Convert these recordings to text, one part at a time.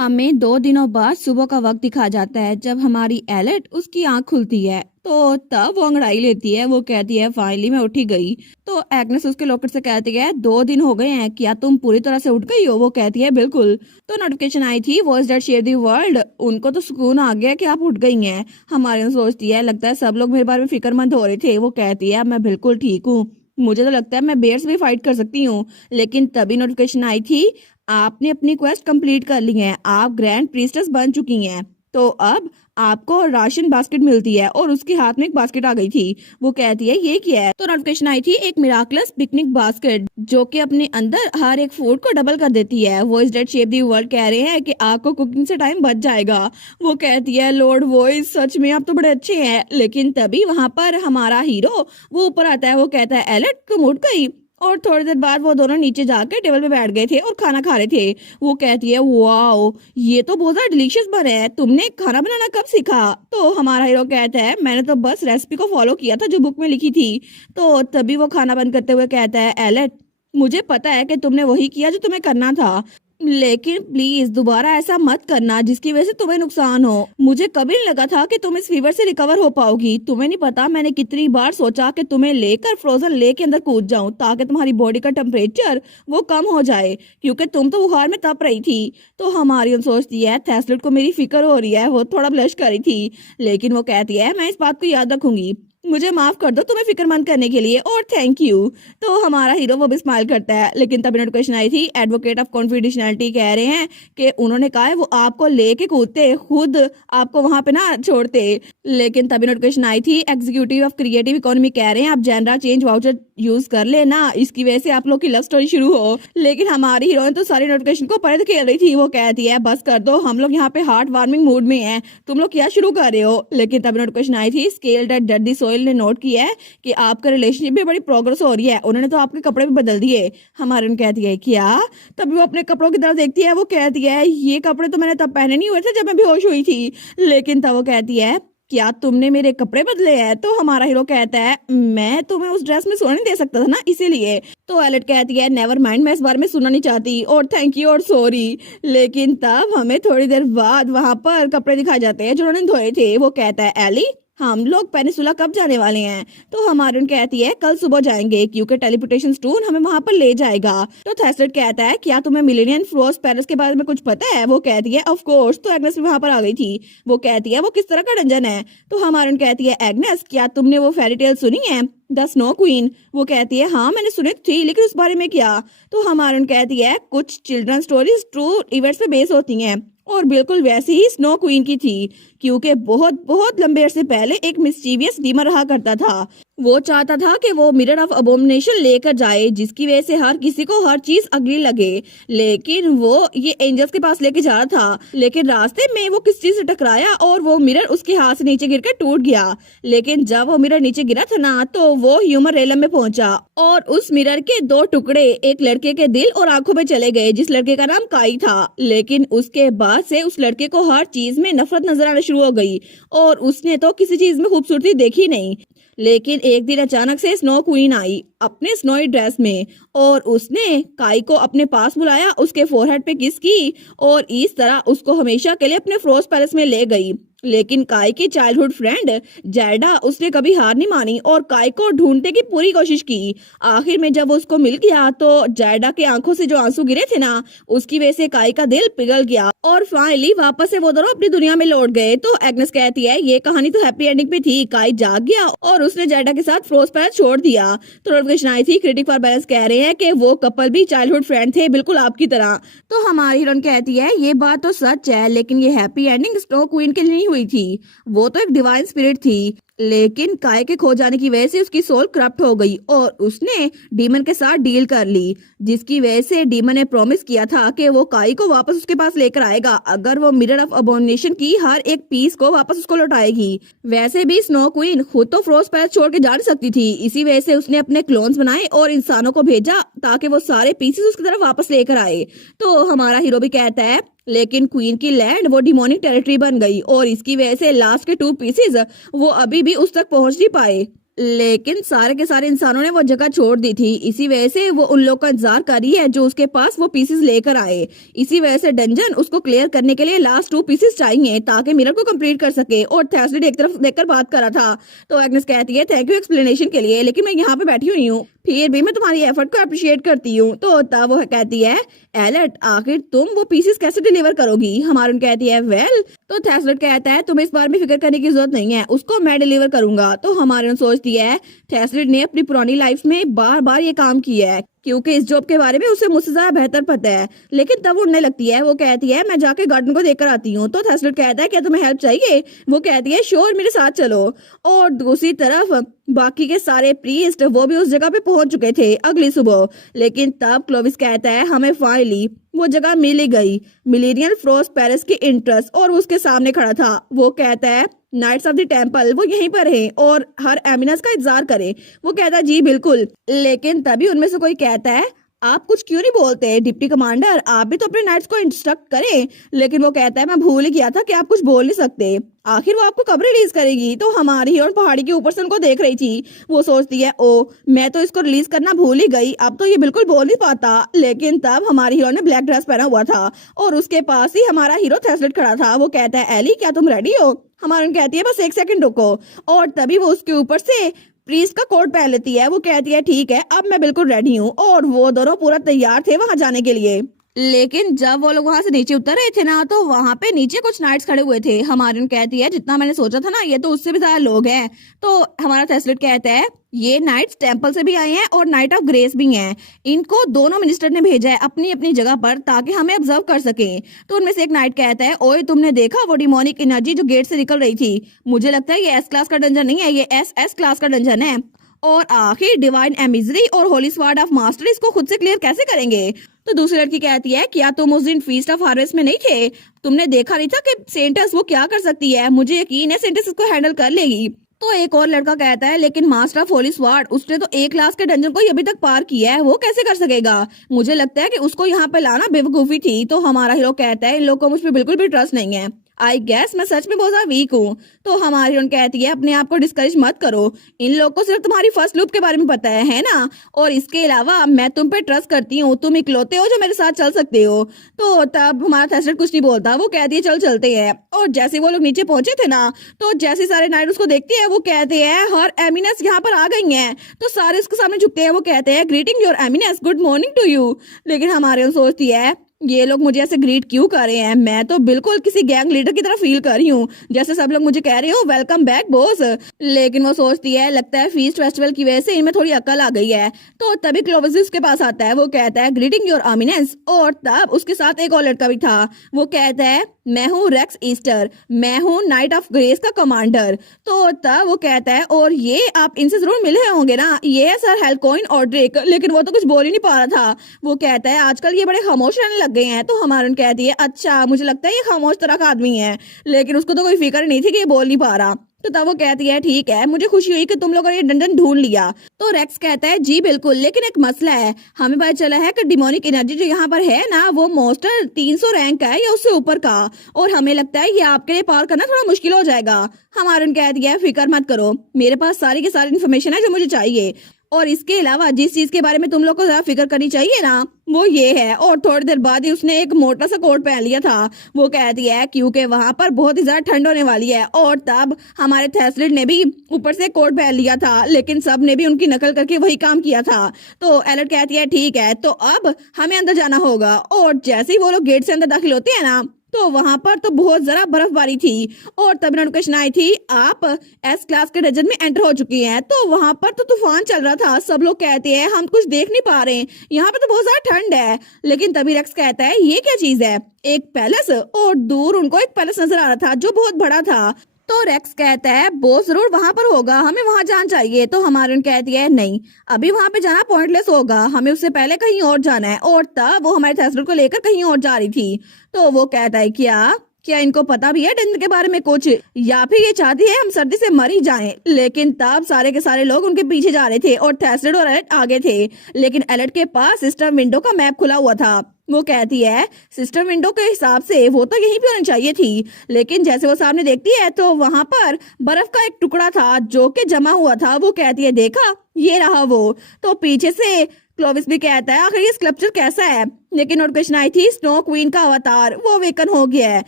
हमें 2 दिनों बाद सुबह का वक्त दिखा जाता है जब हमारी एलेट उसकी आंख खुलती है। तो तब वो अंगड़ाई लेती है। वो कहती है फाइनली मैं उठी गई। तो एग्नेस उसके लॉकर से कहती है 2 दिन हो गए हैं, क्या तुम पूरी तरह से उठ गई हो? वो कहती है बिल्कुल। तो नोटिफिकेशन आई थी voice that share the world. उनको तो सुकून आ गया कि आप उठ गई हैं। हमारी सोचती है लगता है सब लोग मेरे बारे में फिक्रमंद हो रहे थे। वो कहती है मैं बिल्कुल ठीक हूँ, मुझे तो लगता है मैं बेयर से भी फाइट कर सकती हूँ। लेकिन तभी नोटिफिकेशन आई थी आपने अपनी क्वेस्ट कंप्लीट कर ली है, आप ग्रैंड प्रीस्टेस बन चुकी हैं। तो अब आपको राशन बास्केट मिलती है और उसके हाथ में एक बास्केट आ गई थी। वो कहती है ये क्या है? तो नोटिफिकेशन आई थी एक मिराकलस पिकनिक बास्केट जो कि अपने अंदर हर एक फूड को डबल कर देती है। Voice that shape the world कह रहे हैं कि आपको कुकिंग से टाइम बच जाएगा। वो कहती है लॉर्ड वॉइस सच में आप तो बड़े अच्छे हैं। लेकिन तभी वहां पर हमारा हीरो वो ऊपर आता है। वो कहता है एलेट तुम उठ गई। और थोड़ी देर बाद वो दोनों नीचे जाकर टेबल पे बैठ गए थे और खाना खा रहे थे। वो कहती है वाओ ये तो बहुत ज्यादा डिलीशियस बना है, तुमने खाना बनाना कब सीखा? तो हमारा हीरो कहता है मैंने तो बस रेसिपी को फॉलो किया था जो बुक में लिखी थी। तो तभी वो खाना बंद करते हुए कहता है एलेट मुझे पता है कि तुमने वही किया जो तुम्हें करना था, लेकिन प्लीज दोबारा ऐसा मत करना जिसकी वजह से तुम्हें नुकसान हो। मुझे कभी नहीं लगा था कि तुम इस फीवर से रिकवर हो पाओगी। तुम्हें नहीं पता मैंने कितनी बार सोचा कि तुम्हें लेकर फ्रोजन लेक के अंदर कूद जाऊं ताकि तुम्हारी बॉडी का टेम्परेचर वो कम हो जाए, क्योंकि तुम तो बुखार में तप रही थी। तो हमारी सोचती है थैसलेट को मेरी फिक्र हो रही है, वो थोड़ा ब्लश कर रही थी। लेकिन वो कहती है मैं इस बात को याद रखूंगी, मुझे माफ कर दो तुम्हें फिक्रमंद करने के लिए और थैंक यू। तो हमारा हीरो वो भी स्माइल करता है। लेकिन तभी नोटिफिकेशन आई थी एडवोकेट ऑफ कॉन्फिडेंशियलिटी कह रहे हैं कि उन्होंने कहा है वो आपको लेके कूदते, खुद आपको वहां पे ना छोड़ते। लेकिन तभी नोटिफिकेशन आई थी एग्जीक्यूटिव ऑफ क्रिएटिव इकोनॉमी कह रहे हैं आप जेंडर चेंज वाउचर यूज कर लेना, इसकी वजह से आप लोग की लव स्टोरी शुरू हो। लेकिन हमारी हीरोइन तो सारी नोटिफिकेशन को पढ़ खेल रही थी। वो कहती है बस कर दो, हम लोग यहाँ पे हार्ट वार्मिंग मूड में हैं, तुम लोग क्या शुरू कर रहे हो? लेकिन तभी नोटिफिकेशन आई थी स्केल डेट डर्टी सोइल ने नोट किया है कि आपका रिलेशनशिप में बड़ी प्रोग्रेस हो रही है, उन्होंने तो आपके कपड़े भी बदल दिए। हमारे कहती है क्या? तभी वो अपने कपड़ों की तरफ देखती है। वो कहती है ये कपड़े तो मैंने तब पहने नहीं हुए थे जब मैं बेहोश हुई थी। लेकिन तब वो कहती है क्या तुमने मेरे कपड़े बदले हैं? तो हमारा हीरो कहता है मैं तुम्हें उस ड्रेस में सोने नहीं दे सकता था ना, इसीलिए। तो एलेट कहती है नेवर माइंड, मैं इस बारे में सुनना नहीं चाहती और थैंक यू और सॉरी। लेकिन तब हमें थोड़ी देर बाद वहां पर कपड़े दिखाए जाते हैं जो उन्होंने धोए थे। वो कहता है एली हम लोग पेनिसुला कब जाने वाले हैं? तो हमारी कहती है कल सुबह जाएंगे क्योंकि टेलीपोर्टेशन स्टोन हमें वहां पर ले जाएगा। तो थैसलेट कहता है क्या तुम्हें मिलेनियम फ्रोज पैलेस के बारे में कुछ पता है? वो कहती है ऑफ कोर्स। तो एग्नेस भी वहां पर आ गई थी। वो कहती है वो किस तरह का डंजन है? तो हमारी कहती है एग्नेस क्या तुमने वो फेरी टेल सुनी है द स्नो क्वीन? वो कहती है हाँ मैंने सुनी थी लेकिन उस बारे में क्या? तो हमारी कहती है कुछ चिल्ड्रन स्टोरीज ट्रू इवेंट्स पे बेस होती हैं और बिल्कुल वैसी ही स्नो क्वीन की थी, क्योंकि बहुत बहुत लंबे अरसे पहले एक मिस्चीवियस डीमन रहा करता था। वो चाहता था कि वो मिरर ऑफ अबोमिनेशन लेकर जाए जिसकी वजह से हर किसी को हर चीज अगली लगे। लेकिन वो ये एंजल्स के पास लेके जा रहा था, लेकिन रास्ते में वो किस चीज से टकराया और वो मिरर उसके हाथ से नीचे गिरकर टूट गया। लेकिन जब वो मिरर नीचे गिरा था ना तो वो ह्यूमन रेलम में पहुंचा और उस मिरर के 2 टुकड़े एक लड़के के दिल और आंखों में चले गए जिस लड़के का नाम काई था। लेकिन उसके बाद से उस लड़के को हर चीज में नफरत नजर आना शुरू हो गई और उसने तो किसी चीज में खूबसूरती देखी नहीं। लेकिन एक दिन अचानक से स्नो क्वीन आई अपने स्नोई ड्रेस में और उसने काई को अपने पास बुलाया, उसके फोरहेड पे किस की और इस तरह उसको हमेशा के लिए अपने फ्रोज पैलेस में ले गई। लेकिन काई की चाइल्डहुड फ्रेंड जैडा उसने कभी हार नहीं मानी और काई को ढूंढने की पूरी कोशिश की। आखिर में जब वो उसको मिल गया तो जैडा के आंखों से जो आंसू गिरे थे ना उसकी वजह से काई का दिल पिघल गया और फाइनली वापस से वो दोनों अपनी दुनिया में लौट गए। तो एग्नेस कहती है ये कहानी तो हैप्पी एंडिंग पे थी, काई जाग गया और उसने जैडा के साथ फ्रोज पैलेस छोड़ दिया। तो नोटिफिकेशन आई थी क्रिटिक फॉर बैलेंस कह रहे हैं कि वो कपल भी चाइल्डहुड फ्रेंड थे बिल्कुल आपकी तरह। तो हमारी हीरोइन कहती है ये बात तो सच है लेकिन ये हैप्पी एंडिंग स्नो क्वीन के लिए नहीं हुई थी, वो तो एक डिवाइन स्पिरिट थी। लेकिन काय के खो जाने की वजह से उसकी सोल करप्ट हो गई और उसने डीमन के साथ डील कर ली जिसकी वजह से डीमन ने प्रॉमिस किया था कि वो काई को वापस उसके पास लेकर आएगा अगर वो मिरर ऑफ अबोमिनेशन की हर एक पीस को वापस उसको लौटाएगी। वैसे भी स्नो क्वीन खुद तो फ्रोज पैलेस छोड़ के जा नहीं सकती थी, इसी वजह से उसने अपने क्लोन्स बनाए और इंसानों को भेजा ताकि वो सारे पीसेस उसकी तरफ वापस लेकर आए। तो हमारा हीरो भी कहता है लेकिन क्वीन की लैंड वो डिमोनिक टेरिटरी बन गई और इसकी वजह से लास्ट के 2 पीसेस वो अभी भी उस तक पहुंच नहीं पाए। लेकिन सारे के सारे इंसानों ने वो जगह छोड़ दी थी, इसी वजह से वो उन लोग का इंतजार कर रही है जो उसके पास वो पीसेस लेकर आए। इसी वजह से डंजन उसको क्लियर करने के लिए लास्ट 2 पीसेस चाहिए ताकि मिरर को कंप्लीट कर सके। और थैसलिड एक तरफ देखकर बात कर रहा था तो एग्नेस कहती है थैंक यू एक्सप्लेनेशन के लिए, लेकिन मैं यहाँ पे बैठी हुई हूँ, फिर भी मैं तुम्हारी एफर्ट को अप्रिशिएट करती हूँ। तो तब वो कहती है एलेट आखिर तुम वो पीसेस कैसे डिलीवर करोगी? हमारून कहती है वेल, तो थैसलिड कहता है तुम्हें इस बारे में फिक्र करने की जरूरत नहीं है, उसको मैं डिलीवर करूंगा। तो हमारून सोचती है थैसलिड ने अपनी पुरानी लाइफ में बार बार ये काम किया है क्योंकि इस जॉब के बारे में उसे मुझसे ज्यादा बेहतर पता है। लेकिन तब उड़ने लगती है, वो कहती है मैं जाके गार्डन को देखकर आती हूँ। तो थैसलिड कहता है क्या तुम्हें हेल्प चाहिए? वो कहती है श्योर मेरे साथ चलो। और दूसरी तरफ बाकी के सारे प्रीस्ट वो भी उस जगह पे पहुंच चुके थे अगली सुबह। लेकिन तब क्लोविस कहता है हमें फाइनली वो जगह मिल ही गई, मिलेनियल फ्रोस्ट पेरिस की इंट्रेस्ट, और उसके सामने खड़ा था। वो कहता है नाइट्स ऑफ द टेम्पल वो यहीं पर है और हर एमिनस का इंतजार करे। वो कहता है जी बिल्कुल। लेकिन तभी उनमें से कोई कहता है आप कुछ क्यों नहीं बोलते डिप्टी कमांडर, आप भी तो अपने नाइट्स को इंस्ट्रक्ट करें। लेकिन वो कहता है मैं भूल ही गया था कि आप कुछ बोल नहीं सकते, आखिर वो आपको कब रिलीज करेगी? तो हमारी हीरोइन पहाड़ी के ऊपर से उनको देख रही थी। वो सोचती है ओ मैं तो इसको रिलीज करना भूल ही गई, अब तो ये बिल्कुल बोल नहीं पाता। लेकिन तब हमारी हीरो ने ब्लैक ड्रेस पहना हुआ था और उसके पास ही हमारा हीरो थैसलिड खड़ा था। वो कहता है एली क्या तुम रेडी हो? हमारी कहती है बस 1 सेकंड रुको। और तभी वो उसके ऊपर से प्रीस्ट का कोट पहन लेती है। वो कहती है ठीक है अब मैं बिल्कुल रेडी हूँ। और वो दोनों पूरा तैयार थे वहां जाने के लिए। लेकिन जब वो लोग वहां से नीचे उतर रहे थे ना तो वहां पे नीचे कुछ नाइट्स खड़े हुए थे। हमारी कहती है जितना मैंने सोचा था ना ये तो उससे भी ज्यादा लोग हैं। तो हमारा थैसलिड कहता है ये नाइट्स टेंपल से भी आए हैं और नाइट ऑफ ग्रेस भी हैं, इनको दोनों मिनिस्टर ने भेजा है अपनी अपनी जगह पर ताकि हमें ऑब्जर्व कर सकें। तो उनमें से एक नाइट कहता है ओए तुमने देखा वो डिमोनिक एनर्जी जो गेट से निकल रही थी? मुझे लगता है ये एस क्लास का डंजन नहीं है, ये एस क्लास का डंजन है। और आखिर डिवाइन एमिजरी और होली स्वार्ड ऑफ मास्टर इसको खुद से क्लियर कैसे करेंगे? तो दूसरी लड़की कहती है क्या तुम उस दिन फीस्ट ऑफ हार्वेस्ट में नहीं थे? तुमने देखा नहीं था कि सेंटस वो क्या कर सकती है? मुझे यकीन है सेंटस इसको हैंडल कर लेगी। तो एक और लड़का कहता है लेकिन मास्टर ऑफ होली स्वार्ड उसने तो 1 क्लास के डंजन को अभी तक पार किया है, वो कैसे कर सकेगा? मुझे लगता है कि उसको यहाँ पे लाना बेवकूफी थी। तो हमारा हीरो कहता है इन लोगों को मुझ पर बिल्कुल भी ट्रस्ट नहीं है, आई गेस मैं सच में बहुत ज्यादा वीक हूँ। तो हमारी हीरोइन कहती है अपने आप को डिस्करेज मत करो, इन लोगों को सिर्फ तुम्हारी फर्स्ट लूप के बारे में पता है ना? और इसके अलावा मैं तुम पे ट्रस्ट करती हूँ, तुम इकलौते हो जो मेरे साथ चल सकते हो। तो तब हमारा थैसलिड कुछ नहीं बोलता, वो कहती है चल चलते हैं। और जैसे वो लोग नीचे पहुंचे थे ना तो जैसे सारे नाइट उसको देखते हैं वो कहते हैं हर एमिनेस यहाँ पर आ गई है। तो सारे उसके सामने झुकते हैं, वो कहते हैं greeting your eminence, good morning to you. लेकिन हमारे सोचती है ये लोग मुझे ऐसे ग्रीट क्यों कर रहे हैं? मैं तो बिल्कुल किसी गैंग लीडर की तरह फील कर रही हूँ, जैसे सब लोग मुझे कह रहे हो वेलकम बैक बॉस। लेकिन वो सोचती है लगता है फीस्ट फेस्टिवल की वजह से इनमें थोड़ी अकल आ गई है। तो तभी क्लोविस उसके पास आता है, वो कहता है ग्रीटिंग योर एमिनेंस। और तब उसके साथ एक और लड़का भी था, वो कहता है मैं हूँ रेक्स ईस्टर, मैं हूँ नाइट ऑफ ग्रेस का कमांडर। तो तब वो कहता है और ये आप इनसे जरूर मिले होंगे ना, ये है सर हेलकॉइन और ड्रेक। लेकिन वो तो कुछ बोल ही नहीं पा रहा था। वो कहता है आजकल ये बड़े खामोश रहने लग गए हैं। तो हमारन कहती है अच्छा मुझे लगता है ये खामोश तरह का आदमी है। लेकिन उसको तो कोई फिक्र नहीं थी कि ये बोल नहीं पा रहा। तो तब वो कहती है ठीक है मुझे खुशी हुई कि तुम लोगों ने ये डंडन ढूंढ लिया। तो रेक्स कहता है जी बिल्कुल, लेकिन एक मसला है, हमें पता चला है कि डिमोनिक एनर्जी जो यहाँ पर है ना वो मोस्टर 300 रैंक का है या उससे ऊपर का, और हमें लगता है ये आपके लिए पार करना थोड़ा मुश्किल हो जाएगा। हमारे कह दिया फिक्र मत करो, मेरे पास सारी की सारी इन्फॉर्मेशन है जो मुझे चाहिए, और इसके अलावा जिस चीज के बारे में तुम लोग को ज्यादा फिक्र करनी चाहिए ना वो ये है। और थोड़ी देर बाद ही उसने एक मोटा सा कोट पहन लिया था। वो कहती है क्योंकि वहां पर बहुत ही ज्यादा ठंड होने वाली है। और तब हमारे थैसलिड ने भी ऊपर से कोट पहन लिया था, लेकिन सब ने भी उनकी नकल करके वही काम किया था। तो एलर्ट कहती है ठीक है तो अब हमें अंदर जाना होगा। और जैसे ही वो लोग गेट से अंदर दाखिल होते हैं ना तो वहां पर तो बहुत जरा बर्फबारी थी। और तब नोटिफिकेशन आई थी आप एस क्लास के डजन में एंटर हो चुकी हैं। तो वहां पर तो तूफान चल रहा था, सब लोग कहते हैं हम कुछ देख नहीं पा रहे, यहाँ पे तो बहुत ज्यादा ठंड है। लेकिन तभी रेक्स कहता है ये क्या चीज है, एक पैलेस, और दूर उनको एक पैलेस नजर आ रहा था जो बहुत बड़ा था। तो रेक्स कहता है वो जरूर वहां पर होगा, हमें वहां जाना चाहिए। तो हमारी कहती है नहीं अभी वहां पे जाना पॉइंटलेस होगा, हमें उससे पहले कहीं और जाना है। और तब वो हमारे थैसलिड को लेकर कहीं और जा रही थी। तो वो कहता है क्या इनको पता भी है डेंजर के बारे में कुछ, या फिर ये चाहती है हम सर्दी से मर ही जाएं। लेकिन तब सारे के सारे लोग उनके पीछे जा रहे थे और थैसलिड और एलेट आगे थे। लेकिन एलेट के पास सिस्टम विंडो का मैप खुला हुआ था। वो कहती है सिस्टम विंडो के हिसाब से वो तो यहीं पे होनी चाहिए थी, लेकिन जैसे वो सामने देखती है तो वहां पर बर्फ का एक टुकड़ा था जो कि जमा हुआ था। वो कहती है देखा, ये रहा वो। तो पीछे से क्लोविस भी कहता है आखिर ये स्कल्पचर कैसा है, लेकिन नोटिफिकेशन आई थी स्नो क्वीन का अवतार वो वेकन हो गया है।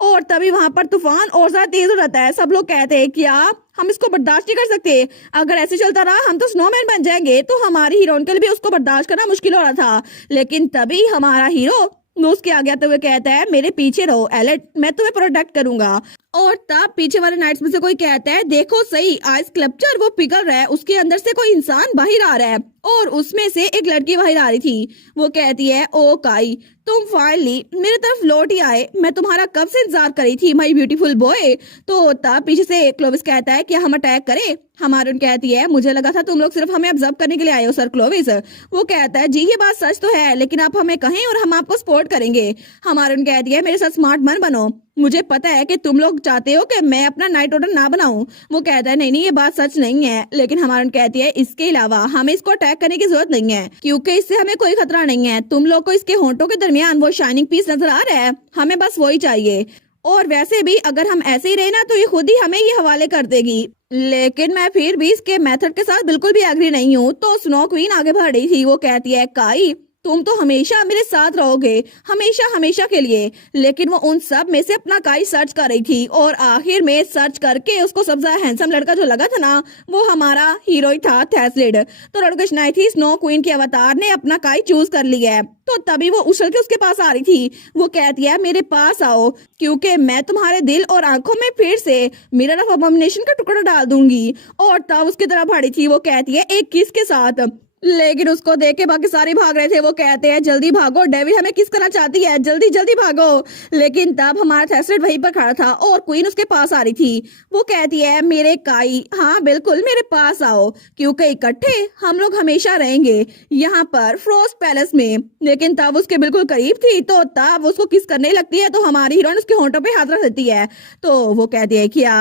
और तभी वहां पर तूफान और ज्यादा तेज हो जाता है। सब लोग कहते हैं क्या हम इसको बर्दाश्त नहीं कर सकते, अगर ऐसे चलता रहा हम तो स्नोमैन बन जाएंगे। तो हमारी हीरोइन के लिए भी उसको बर्दाश्त करना मुश्किल हो रहा था, लेकिन तभी हमारा हीरो नोस के आ गया तो वो कहता है मेरे पीछे रहो एलेट, मैं तुम्हें प्रोटेक्ट करूंगा। और तब पीछे वाले नाइट्स में से कोई कहता है देखो सही, आज स्कल्पचर वो पिघल रहा है, उसके अंदर से कोई इंसान बाहर आ रहा है। और उसमें से एक लड़की बाहर आ रही थी। वो कहती है ओ काई, तुम फाइनली मेरे तरफ लौट ही आए, मैं तुम्हारा कब से इंतजार कर रही थी माय ब्यूटीफुल बॉय। तो तब पीछे से क्लोविस कहता है क्या हम अटैक करें। हमारून कहती है मुझे लगा था तुम लोग सिर्फ हमें ऑब्जर्व करने के लिए आए हो सर क्लोविस। वो कहता है जी ये बात सच तो है, लेकिन आप हमें कहें और हम आपको सपोर्ट करेंगे। हमारून कहती है मेरे साथ स्मार्ट मन बनो, मुझे पता है कि तुम लोग चाहते हो कि मैं अपना नाइट ऑर्डर ना बनाऊं। वो कहता है नहीं नहीं ये बात सच नहीं है, लेकिन हमारून कहती है इसके अलावा हमें इसको अटैक करने की जरूरत नहीं है क्योंकि इससे हमें कोई खतरा नहीं है। तुम लोग को इसके होंठों के दरमियान वो शाइनिंग पीस नजर आ रहा है, हमें बस वही चाहिए। और वैसे भी अगर हम ऐसे ही रहे ना तो ये खुद ही हमें ये हवाले कर देगी। लेकिन मैं फिर भी इसके मेथड के साथ बिल्कुल भी एग्री नहीं हूँ। तो स्नो क्वीन आगे बढ़ रही थी। वो कहती है काई तुम तो हमेशा मेरे साथ रहोगे, हमेशा हमेशा के लिए। लेकिन वो उन सब में से अपना काई सर्च कर रही थी और आखिर में सर्च करके उसको सबसे ज्यादा हैंडसम लड़का जो लगा था ना वो हमारा हीरो ही था थैसलिड। तो नोटिफिकेशन आई थी स्नो क्वीन के अवतार ने अपना काई चूज कर लिया है। तो तभी वो उछल के उसके पास आ रही थी। वो कहती है मेरे पास आओ क्योंकि मैं तुम्हारे दिल और आंखों में फिर से मिरर ऑफ अबोमिनेशन का टुकड़ा डाल दूंगी। और तब उसकी तरफ बढ़ी थी। वो कहती है एक किस के साथ, लेकिन उसको देख के बाकी सारे भाग रहे थे। वो कहते हैं जल्दी भागो, डेविल हमें किस करना चाहती है, जल्दी जल्दी भागो। लेकिन तब हमारा थैसलिड वहीं पर खड़ा था और क्वीन उसके पास आ रही थी। वो कहती है मेरे काई हाँ बिल्कुल मेरे पास आओ क्योंकि इकट्ठे हम लोग हमेशा रहेंगे यहाँ पर फ्रोस्ट पैलेस में। लेकिन तब उसके बिल्कुल करीब थी तो तब उसको किस करने लगती है तो हमारी हीरोइन उसके होंठों पे हाथ रख देती है। तो वो कहती है क्या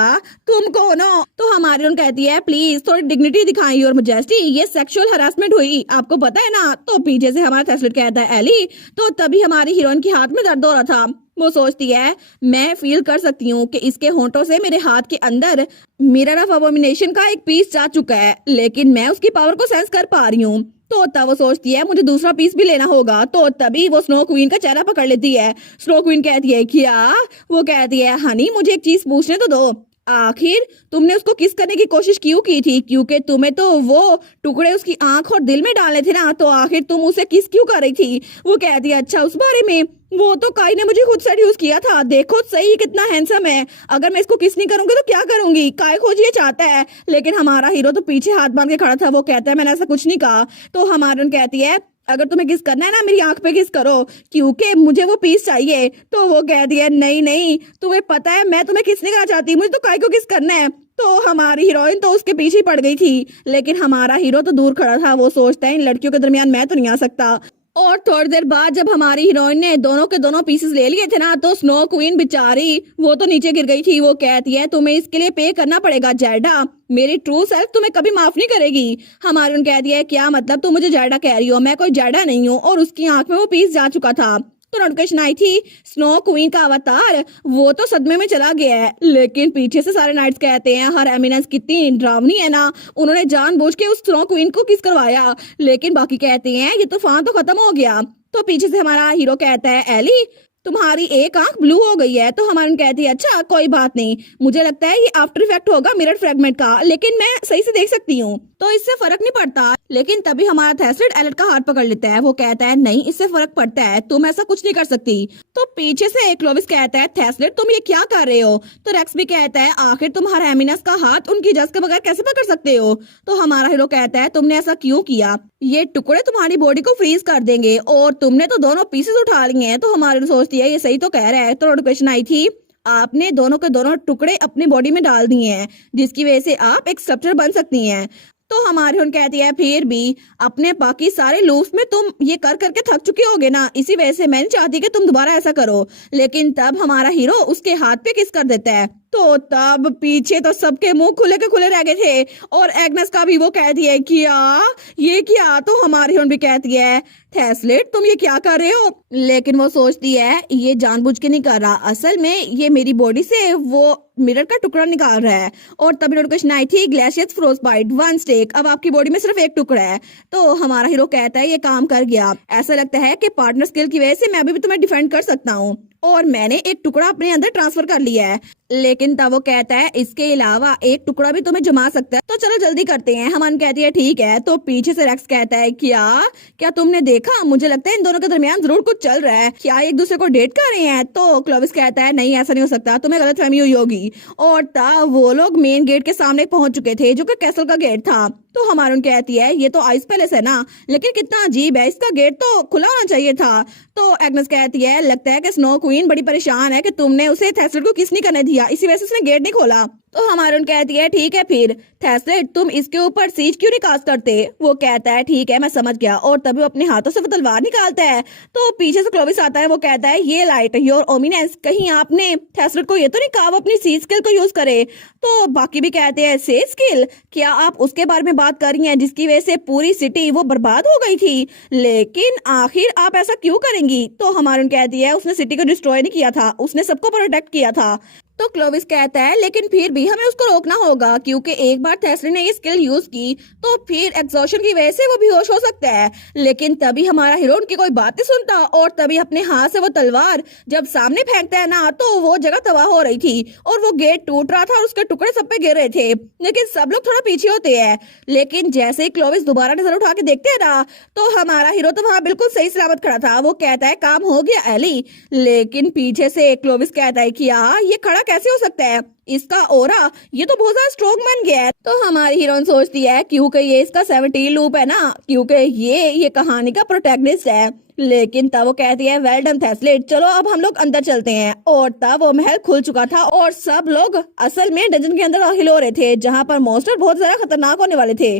तुम कौन हो। तो हमारी हीरोइन कहती है प्लीज थोड़ी डिग्निटी दिखाई और मजेस्टी, ये सेक्सुअल हरासमेंट हुई आपको पता है ना। तो पीछे से हमारा थैसलिड कहता है एली। तो तभी हमारी हीरोइन के हाथ में दर्द हो रहा था। वो सोचती है मैं फील कर सकती हूँ कि इसके होंठों से मेरे हाथ के अंदर मिरर ऑफ अबोमिनेशन का एक पीस जा चुका है, लेकिन मैं उसकी पावर को सेंस कर पा रही हूँ। तो तब वो सोचती है मुझे दूसरा पीस भी लेना होगा। तो तभी वो स्नो क्वीन का चेहरा पकड़ लेती है। स्नो क्वीन कहती है क्या। वो कहती है हनी मुझे एक चीज पूछने तो दो, आखिर तुमने उसको किस करने की कोशिश क्यों की थी, क्योंकि तुम्हें तो वो टुकड़े उसकी आंख और दिल में डाले थे ना, तो आखिर तुम उसे किस क्यों कर रही थी। वो कहती है अच्छा उस बारे में, वो तो काई ने मुझे खुद सेड्यूस किया था, देखो सही कितना हैंडसम है, अगर मैं इसको किस नहीं करूंगी तो क्या करूंगी, काई खोज ये चाहता है। लेकिन हमारा हीरो तो पीछे हाथ बांध के खड़ा था। वो कहता है मैंने ऐसा कुछ नहीं कहा। तो हमारी कहती है अगर तुम्हें किस करना है ना मेरी आंख पे किस करो क्योंकि मुझे वो पीस चाहिए। तो वो कहती है नहीं नहीं तुम्हें पता है मैं तुम्हें किस नहीं करना चाहती, मुझे तो काई को किस करना है। तो हमारी हीरोइन तो उसके पीछे पड़ गई थी, लेकिन हमारा हीरो तो दूर खड़ा था। वो सोचता है इन लड़कियों के दरमियान मैं तो नहीं आ सकता। और थोड़ी देर बाद जब हमारी हीरोइन ने दोनों के दोनों पीसेस ले लिए थे ना तो स्नो क्वीन बेचारी वो तो नीचे गिर गई थी। वो कहती है तुम्हें इसके लिए पे करना पड़ेगा जैडा, मेरी ट्रू सेल्फ तुम्हें कभी माफ नहीं करेगी। हमारी कहती है क्या मतलब तुम मुझे जैडा कह रही हो, मैं कोई जैडा नहीं हूँ। और उसकी आंख में वो पीस जा चुका था। तो नोटिफिकेशन आई थी स्नो क्वीन का अवतार वो तो सदमे में चला गया है। लेकिन पीछे से सारे नाइट्स कहते हैं हर एमिनेंस कितनी डरावनी है ना, उन्होंने जानबूझ के उस स्नो क्वीन को किस करवाया। लेकिन बाकी कहते हैं ये तूफान तो खत्म हो गया। तो पीछे से हमारा हीरो कहता है एली तुम्हारी एक आंख ब्लू हो गई है। तो हमारी कहती है अच्छा कोई बात नहीं, मुझे लगता है ये आफ्टर इफेक्ट होगा मिरर फ्रेगमेंट का, लेकिन मैं सही से देख सकती हूँ तो इससे फर्क नहीं पड़ता। लेकिन तभी हमारा थैसलिड एलेट का हाथ पकड़ लेता है। वो कहता है नहीं इससे फर्क पड़ता है, तुम ऐसा कुछ नहीं कर सकती। तो पीछे से क्लोविस कहता है थैसलिड तुम ये क्या कर रहे हो। तो रेक्स भी कहता है आखिर तुम हर एमिनस का हाथ उनकी इजाजत के बगैर कैसे पकड़ सकते हो। तो हमारा हीरो कहता है तुमने ऐसा क्यों किया, ये टुकड़े तुम्हारी बॉडी को फ्रीज कर देंगे और तुमने तो दोनों पीसेस उठा लिए हैं। तो हमारी सोचती है ये सही तो कह रहा है। तो नोटिफिकेशन आई थी आपने दोनों के दोनों टुकड़े अपनी बॉडी में डाल दिए हैं जिसकी वजह से आप एक स्ट्रक्चर बन सकती हैं। तो हमारी उन कहती है फिर भी अपने बाकी सारे लूप्स में तुम ये कर करके थक चुके होगे ना, इसी वजह से मैं नहीं चाहती कि तुम दोबारा ऐसा करो। लेकिन तब हमारा हीरो उसके हाथ पे किस कर देता है। तो तब पीछे तो सबके मुंह खुले के खुले रह गए थे और एग्नेस का भी वो कहती है क्या तो हमारी हीरोइन भी कहती है थैसलेट तुम ये क्या कर रहे हो, लेकिन वो सोचती है ये जानबूझ के नहीं कर रहा, असल में ये मेरी बॉडी से वो मिरर का टुकड़ा निकाल रहा है। और तभी नोटिफिकेशन आई थी ग्लेशियस फ्रोस्टबाइट 1 स्टेक, अब आपकी बॉडी में सिर्फ एक टुकड़ा है। तो हमारा हीरो कहता है ये काम कर गया, ऐसा लगता है कि पार्टनर स्किल की वजह से मैं भी तुम्हें डिफेंड कर सकता हूँ और मैंने एक टुकड़ा अपने अंदर ट्रांसफर कर लिया है। लेकिन तब वो कहता है इसके अलावा एक टुकड़ा भी तुम्हें जमा सकता है, तो चलो जल्दी करते हैं। हमन कहती है ठीक है। तो पीछे से रेक्स कहता है क्या तुमने देखा, मुझे लगता है इन दोनों के दरमियान जरूर कुछ चल रहा है, क्या एक दूसरे को डेट कर रहे हैं। तो क्लोविस कहता है नहीं ऐसा नहीं हो सकता, तुम्हें गलतफहमी हुई होगी। और तब वो लोग मेन गेट के सामने पहुंच चुके थे जो कि कैसल का गेट था। तो हमारून कहती है ये तो आइस पैलेस है ना, लेकिन कितना अजीब है, इसका गेट तो खुला होना चाहिए था। तो एग्नेस कहती है लगता है कि स्नो क्वीन बड़ी परेशान है कि तुमने उसे थैसलेट को किस नहीं करने दिया, इसी वजह से उसने गेट नहीं खोला। तो हमारून कहती है ठीक है फिर थैसलेट तुम इसके ऊपर सीज क्यों नहीं कास्ट करते। वो कहता है ठीक है मैं समझ गया, और तभी वो अपने हाथों से वो तलवार निकालता है। तो पीछे से क्लोविस आता है, वो कहता है ये लाइट योर ओमिनेंस, कहीं आपने थैसलेट को ये तो नहीं कहा वो अपनी सीज स्किल को यूज करे। तो बाकी भी कहते हैं से स्किल, क्या आप उसके बारे में बात कर रही हैं जिसकी वजह से पूरी सिटी वो बर्बाद हो गई थी, लेकिन आखिर आप ऐसा क्यों करेंगी। तो हमारून कहती है उसने सिटी को डिस्ट्रॉय नहीं किया था, उसने सबको प्रोटेक्ट किया था। तो क्लोविस कहता है लेकिन फिर भी हमें उसको रोकना होगा, क्योंकि एक बार थैसली ने ये स्किल यूज की तो फिर एग्जॉशन की वजह से वो बेहोश हो सकता है। लेकिन तभी हमारा हीरो उनकी कोई बात नहीं सुनता और तभी अपने हाथ से वो तलवार जब सामने फेंकता है ना, तो वो जगह तबाह हो रही थी और वो गेट टूट रहा था और उसके टुकड़े सब पे गिर रहे थे, लेकिन सब लोग थोड़ा पीछे होते हैं। लेकिन जैसे ही क्लोविस दोबारा नजर उठा के देखते है ना, तो हमारा हीरो तो वहां बिल्कुल सही सलामत खड़ा था। वो कहता है काम हो गया एली। लेकिन पीछे से क्लोविस कहता है कि ये खड़ा कैसे हो सकता है, इसका ओरा ये तो बहुत ज्यादा स्ट्रॉन्ग बन गया है। तो हमारी हीरोइन सोचती है क्योंकि ये इसका 17 लूप है ना, क्योंकि ये कहानी का प्रोटैगनिस्ट है। लेकिन तब वो कहती है वेल डन थैसलेट, चलो अब हम लोग अंदर चलते हैं। और तब वो महल खुल चुका था और सब लोग असल में डंजन के अंदर दाखिल हो रहे थे, जहाँ पर मॉन्स्टर बहुत ज्यादा खतरनाक होने वाले थे।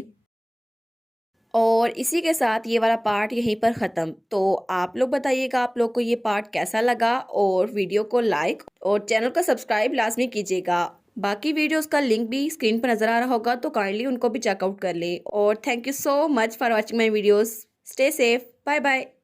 और इसी के साथ ये वाला पार्ट यहीं पर ख़त्म। तो आप लोग बताइएगा आप लोग को ये पार्ट कैसा लगा, और वीडियो को लाइक और चैनल को सब्सक्राइब लाजमी कीजिएगा। बाकी वीडियोस का लिंक भी स्क्रीन पर नज़र आ रहा होगा, तो काइंडली उनको भी चेकआउट कर ले। और thank you so much for watching my videos. Stay safe, bye bye.